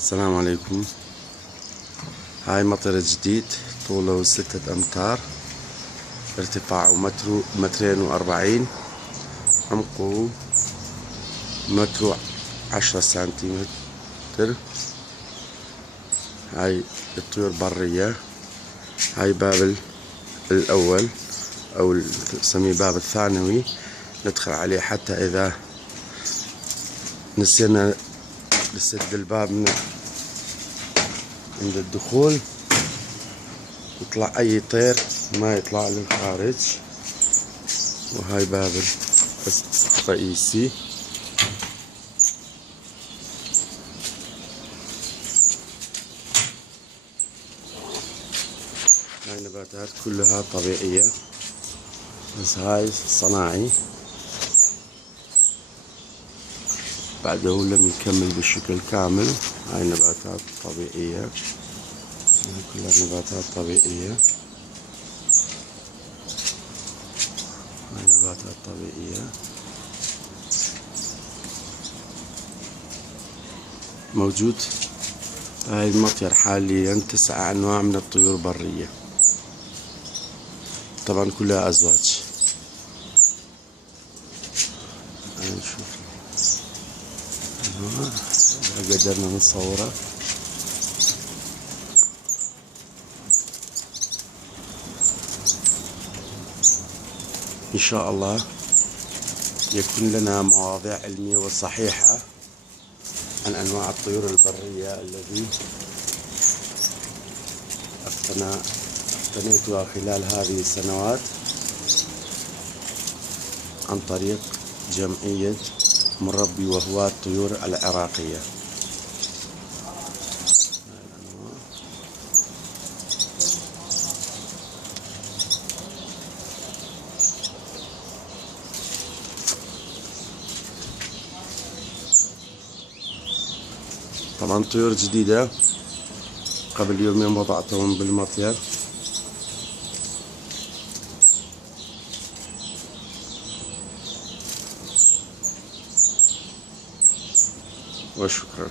السلام عليكم. هاي مطر جديد طوله 6 أمتار، ارتفاعه مترين و40، عمقه متر و10 سنتيمتر. هاي الطيور برية. هاي باب الأول أو نسميه باب الثانوي، ندخل عليه حتى إذا نسينا نسد الباب من عند الدخول يطلع أي طير ما يطلع للخارج. وهاي باب الرئيسي. هاي نباتات كلها طبيعية، بس هاي صناعي بعده لم يكمل بالشكل كامل. هاي نباتات طبيعية، هاي كلها نباتات طبيعية. هاي نباتات طبيعية موجود. هاي المطير حاليا 9 أنواع من الطيور برية، طبعا كلها أزواج. هاي نشوف إذا قدرنا نصوره. إن شاء الله يكون لنا مواضيع علمية وصحيحة عن أنواع الطيور البرية التي اقتنيتها خلال هذه السنوات عن طريق جمعية مربي وهواة الطيور العراقية. طبعا طيور جديدة، قبل يومين وضعتهم بالمطير. وشكرا.